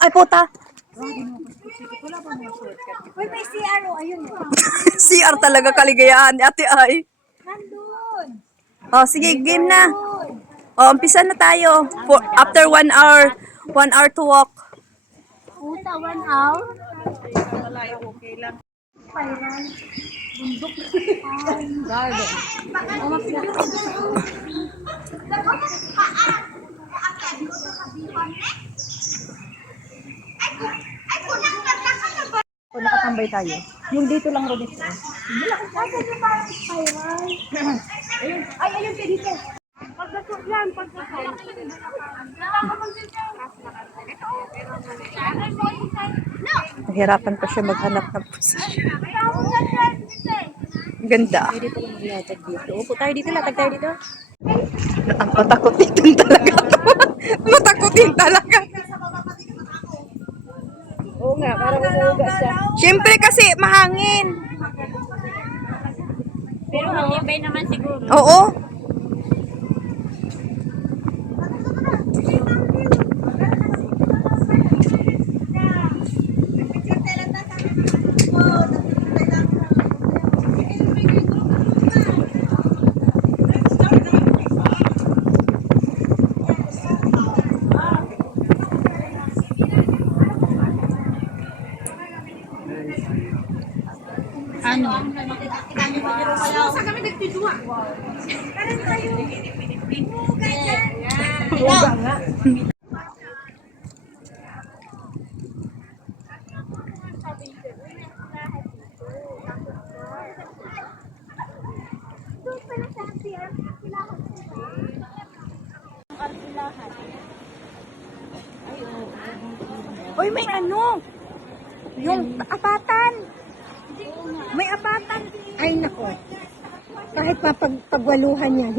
Ay, puta. Uy, may CR, ayun. CR talaga kaligayahan ni Ate Ay. Nandun. Oh, sige, game na. Oh, umpisa na tayo. After 1 hour, 1 hour to walk. Puta, 1 hour. O, nakatambay tayo. Yung dito lang rin ito. Ay, ayun ka dito. Pagdating yan, pagdating. Nahirapan pa siya maghanap ng posisyon. Ganda. Dito lang latag dito. Upo tayo dito, latag tayo dito. Ang matakotin talaga. Matakotin talaga. Oo nga, parang umuuga siya. Siyempre kasi mahangin. Pero matibay naman siguro. Oo. Ano? Uga nga. Uy, may ano? Yung apatan. May apatan. Ay, nako. Kahit pagwaluhan yan.